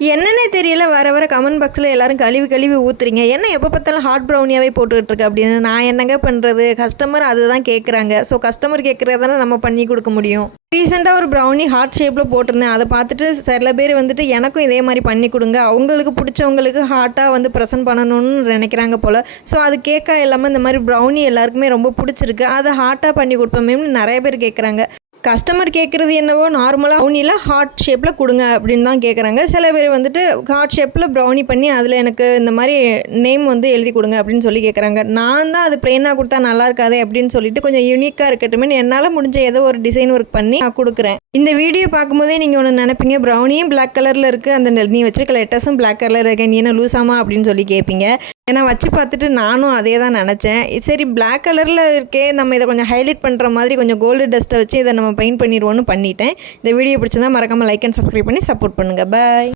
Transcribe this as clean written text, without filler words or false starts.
என்னன்னே தெரியல. வர வர கமெண்ட் பாக்ஸ்ல எல்லாரும் கழுவி கழுவி ஊத்துறீங்க. என்ன எப்ப பார்த்தாலும் ஹாட் ப்ரௌனியாவே போட்டுக்கிட்டு இருக்க அப்படின்னு. நான் என்னங்க பண்றது? கஸ்டமர் அதுதான் கேட்குறாங்க. ஸோ கஸ்டமர் கேட்குறத தானே நம்ம பண்ணி கொடுக்க முடியும். ரீசெண்டா ஒரு ப்ரௌனி ஹார்ட் ஷேப்ல போட்டிருந்தேன். அத பார்த்துட்டு சில பேர் வந்துட்டு எனக்கும் இதே மாரி பண்ணி குடுங்க. அவங்களுக்கு புடிச்சவங்களுக்கு ஹார்ட்டா வந்து பிரசன்ட் பண்ணணும்னு நினைக்கிறாங்க போல. ஸோ அது கேக்கா இல்லாம இந்த மாரி ப்ரௌனி எல்லாருக்குமே ரொம்ப புடிச்சிருக்கு. அத ஹார்ட்டா பண்ணி குடுப்போமேன்னு நெறைய பேர் கேட்குறாங்க. கஸ்டமர் கேட்குறது என்னவோ நார்மலா ப்ரௌனில ஹார்ட் ஷேப்ல குடுங்க அப்படின்னு தான் கேட்குறாங்க. சில பேர் வந்துட்டு ஹார்ட் ஷேப்ல ப்ரௌனி பண்ணி அதில எனக்கு இந்த மாரி நேம் வந்து எழுதி குடுங்க அப்படின்னு சொல்லி கேட்குறாங்க. நான் தான் அது பிளெயினா குடுத்தா நல்லா இருக்காதே அப்படின்னு சொல்லிட்டு கொஞ்சம் யூனிக்கா இருக்கட்டுமேன்னு என்னால முடிஞ்ச ஏதோ ஒரு டிசைன் ஒர்க் பண்ணி நான் குடுக்குறேன். இந்த வீடியோ பார்க்கும்போதே நீங்க ஒண்ணு நினைப்பீங்க, ப்ரௌனியும் பிளாக் கலர்ல இருக்கு. அந்த நீ வச்சிருக்க லெட்டர்ஸும் பிளாக் கலர்ல இருக்கு. நீ என்ன லூசாமா அப்படின்னு சொல்லி கேட்பீங்க. ஏன்னா வச்சு பார்த்துட்டு நானும் அதே தான் நினச்சேன். சரி பிளாக் கலரில் இருக்கே, நம்ம இதை கொஞ்சம் ஹைலைட் பண்ணுற மாதிரி கொஞ்சம் கோல்டு டஸ்ட்டை வச்சு இதை நம்ம பெயிண்ட் பண்ணிடுவோன்னு பண்ணிட்டேன். இந்த வீடியோ பிடிச்சிருந்தா மறக்காமல் லைக் அண்ட் சப்ஸ்கிரைப் பண்ணி சப்போர்ட் பண்ணுங்கள். பாய்.